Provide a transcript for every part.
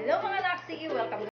Hello mga Naksi! Welcome to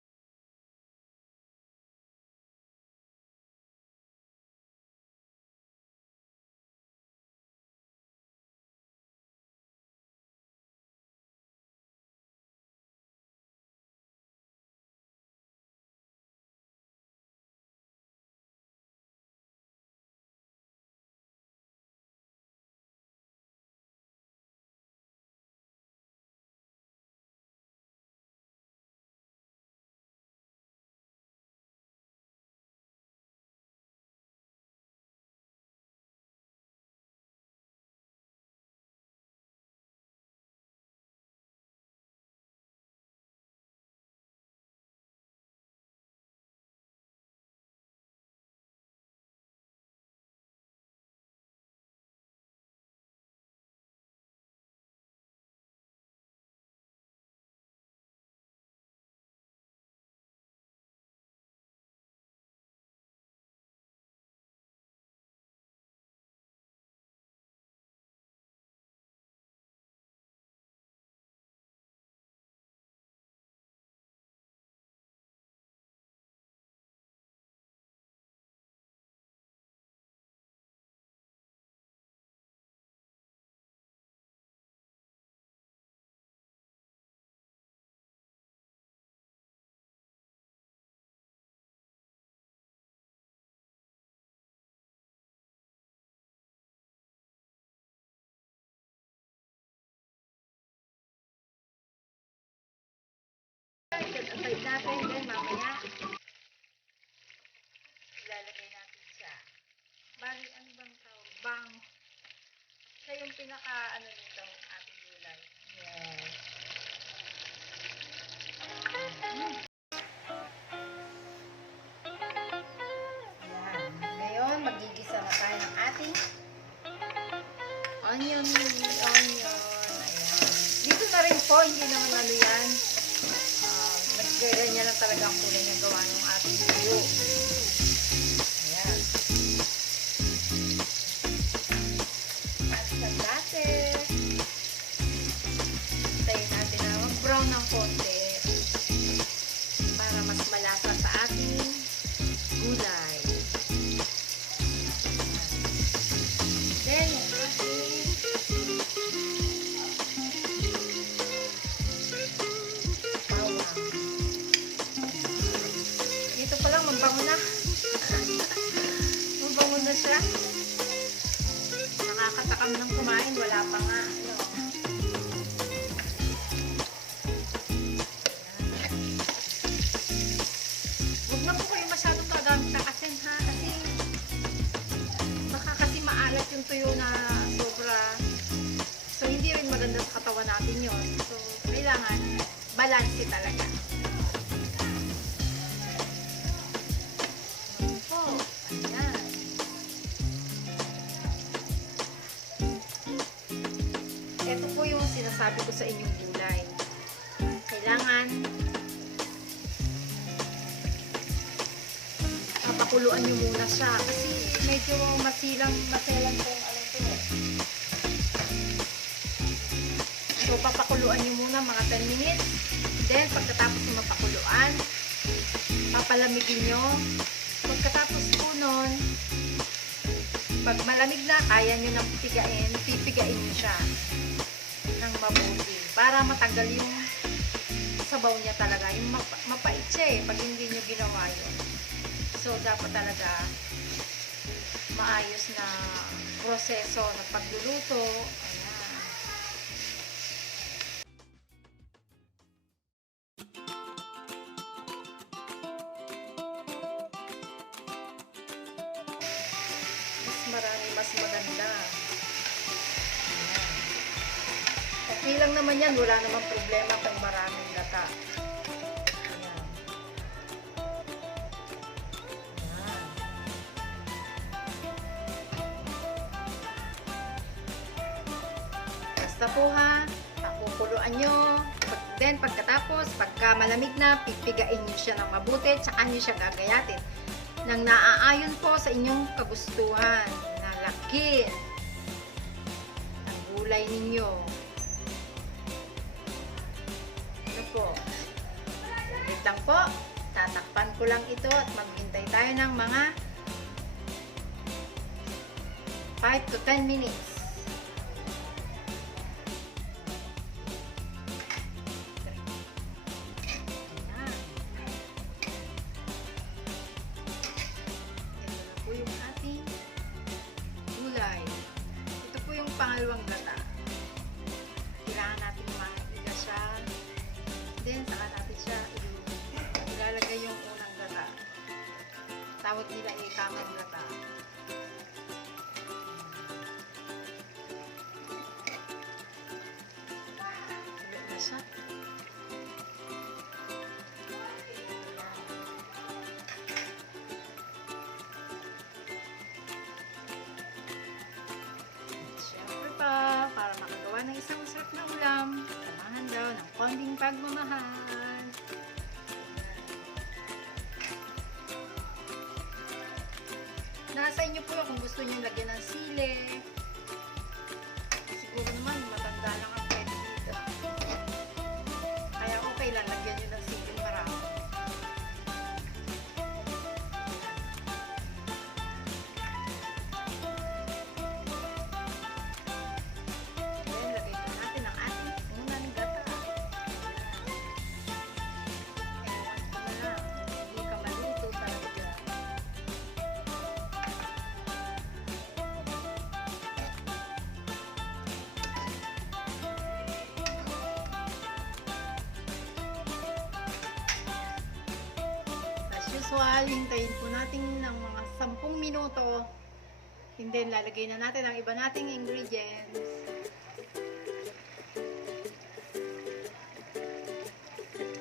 aside natin. Then mamaya ilalagay natin siya. Bali, ano bang tawag? Bango. Siya yung pinaka ano nito ating gulay. Yes. Ayan. Ngayon, magigisa na tayo ng ating onion. Ayan. Dito na rin po, hindi naman ano yan. Nagganyan lang talaga ang kulay na gawa ng ating tuyo. Ayan. Pastan natin. Tayin natin na mag-brown ng konti para mas malasa sa ating gulay. Then, yung ating bawang. Ito pa lang, mabango na. Mabango na siya. Nakakatakam ng kumain, wala pa nga. Ano. Huwag na po kayo masyadong magamit ng asin ha, kasi baka kasi maalat yung tuyo na sobra. So, hindi rin maganda sa katawan natin yun. So, kailangan balance talaga. Oh, ayan. Ito po yung sinasabi ko sa inyong gulay. Kailangan papakuluan nyo muna siya kasi medyo maselan po ang ano to. So, papakuluan nyo muna mga 10 minutes. Then, pagkatapos ng mapakuluan, papalamigin nyo. Pagkatapos po nun, pag malamig na, kaya nyo nang pipigain nyo siya ng mabuti para matanggal yung sabaw niya talaga. Yung mapait siya pag hindi nyo ginawa yun. So, dapat talaga maayos na proseso ng pagluluto. Ayan. Mas marami, mas maganda. Ayan. Okay lang naman yan. Wala namang problema pag maraming lata. Ayan. Ayan. Basta po ha, pakukuluan nyo. Then pagkatapos, pagka malamig na, pipigain nyo siya ng mabuti, tsaka nyo siya gagayatin nang naaayon po sa inyong kagustuhan na laki ng gulay ninyo. Ano po? lang po. Tatakpan ko lang ito at maghintay tayo ng mga 5 to 10 minutes. Ayan. Ito na po yung ating gulay. Ito po yung pangalawang gata. Kailangan natin mahiga siya. Then, saka natin siya ilalagay yung unang gata. Tawag nila ikamang gata. Ulit na siya. Siyempre pa, para makagawa ng isang masarap na ulam, samahan daw ng konting pagmamahal. Nasa inyo po kung gusto nyo lagyan ng sili. Siguro naman, matanda lang ang pwede dito. Kaya okay lang, lagyan nyo ng sili marami. Then, lagay po natin ang ating unang gata. Ewan ko na lang, hindi ka maluto talaga. As usual, hintayin po natin ng mga 10 minuto. And then, lalagay na natin ang iba nating ingredients.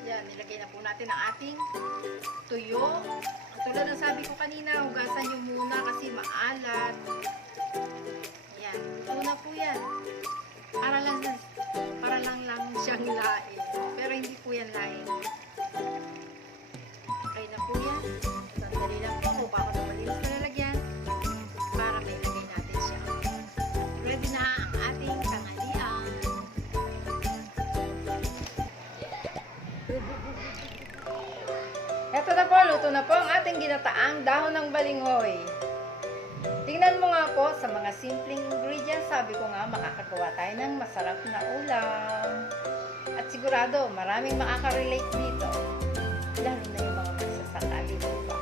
Yan, nilagay na po natin ang ating tuyo. Tulad ng sabi ko kanina, hugasan nyo muna kasi maalat. Yan, ito na po yan. Para lang siyang lain. Pero hindi po yan lain. Okay na po yan. Sandali lang po. Mukha ko na malinis na lalagyan. Para may lagay natin siya. Ready na ang ating tanghalian. Ito na po. Luto na po ang ating ginataang dahon ng balinghoy. Tingnan mo nga po sa mga simpleng ingredients. Sabi ko nga makakagawa tayo ng masarap na ulam. At sigurado maraming makaka-relate dito. Lalo na yung mga magsasakali diba?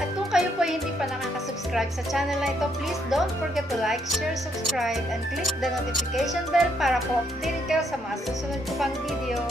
At kung kayo po hindi pa nakaka-subscribe sa channel na ito, please don't forget to like, share, subscribe, and click the notification bell para po updated kayo sa mga susunod ko pang video.